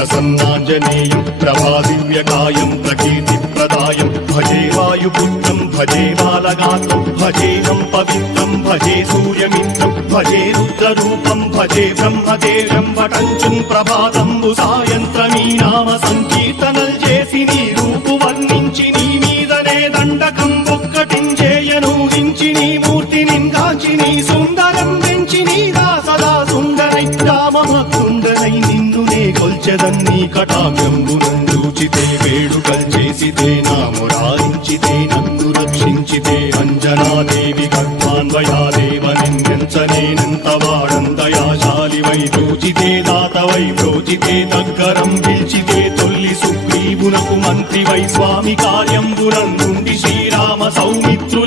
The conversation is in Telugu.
ప్రసన్నాంజనేయం ప్రభాదివ్యకాయం ప్రకీర్తిప్రదాయం భజే వాయుపుత్రం భజే బాలగాత్రం భజేహం పవిత్రం భజే సూర్యమిత్రం భజే రుద్రరూపం భజే బ్రహ్మదేవం పటంచుం ప్రభాతంబు సాయంత్రమీ నామ సంకీర్తనల్ చేసి నీ రూపు వర్ణించి నీ మీదనే దండకం ఒక్కటించేయనూహించి నీ మూర్తి నిందాచి నీ సుందరం పెంచి నీ దాసదా సుందరై రామమకుండనై నిన్నునే కొల్చెదన్నీ కటాక్షంబునందూచితే వేడుకల్ చేసితే నామురాయించితే నన్ను రక్షించితే అంజనాదేవి గర్భాన్వయాదేవ నిన్నెంచనేనంత వాడందయాశాలివై చూచితే దాతవై ప్రోచితే దగ్గరం పిలిచితే తొల్లి సుగ్రీవునకు మంత్రివై స్వామి కార్యంబునందుండి శ్రీరామ సౌమిత్రు